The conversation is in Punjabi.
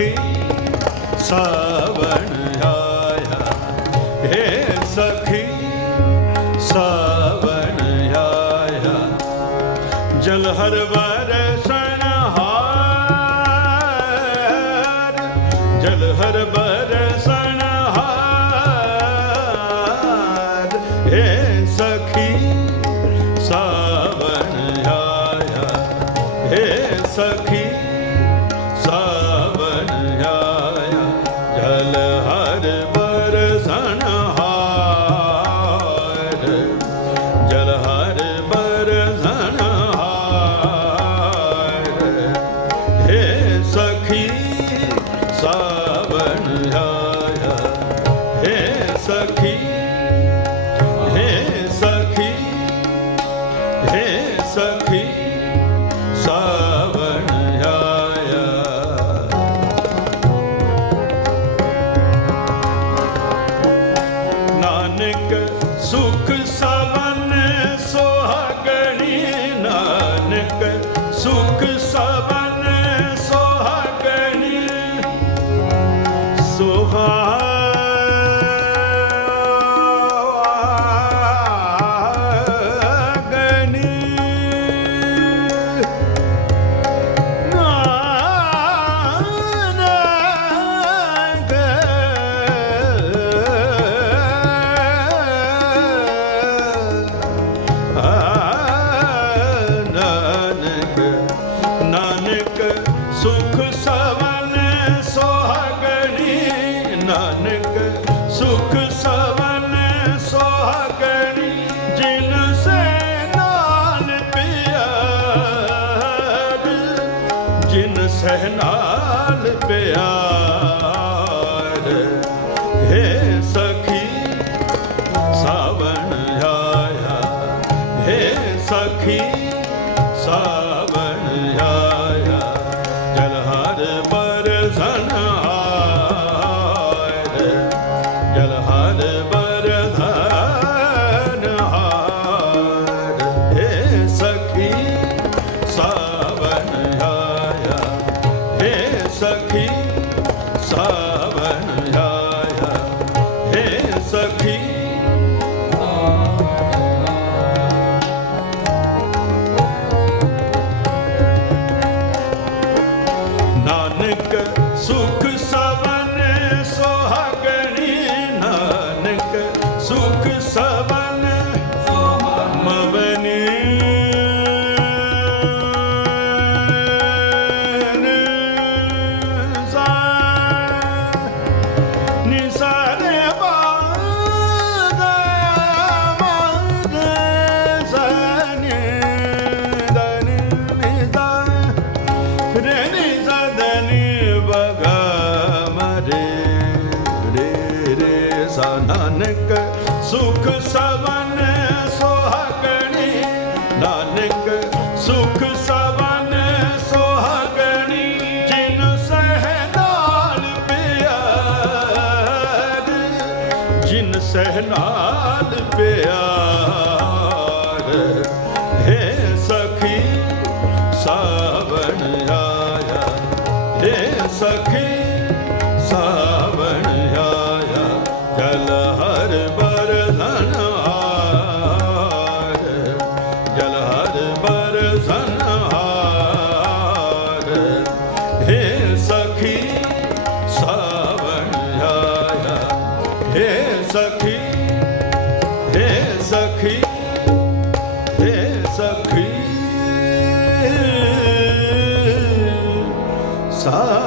ਸਖੀ ਸਾਵਣ ਆਇਆ। ਹੇ ਸਖੀ सखी हे सखी हे सखी सावन आया नानक सुख ਕਹਿ ਨਾਲ ਸਖੀ ਸਾਵਣ ਆਇਆ। ਹੈ ਸਖੀ ਸਾ ਸੁਖ ਸਵਨ ਸੋਹਗਣੀ, ਨਾਨਕ ਸੁਖ ਸਵਨ ਸੋਹਗਣੀ, ਜਿਨ ਸਹਿ ਜਿਨ ਸਹਿ ਨਾਲ ਪਿਆਰ। ਸਖੀ, ਸਾਵਣ ਆਇਆ, ਹੈ ਸਖੀ सा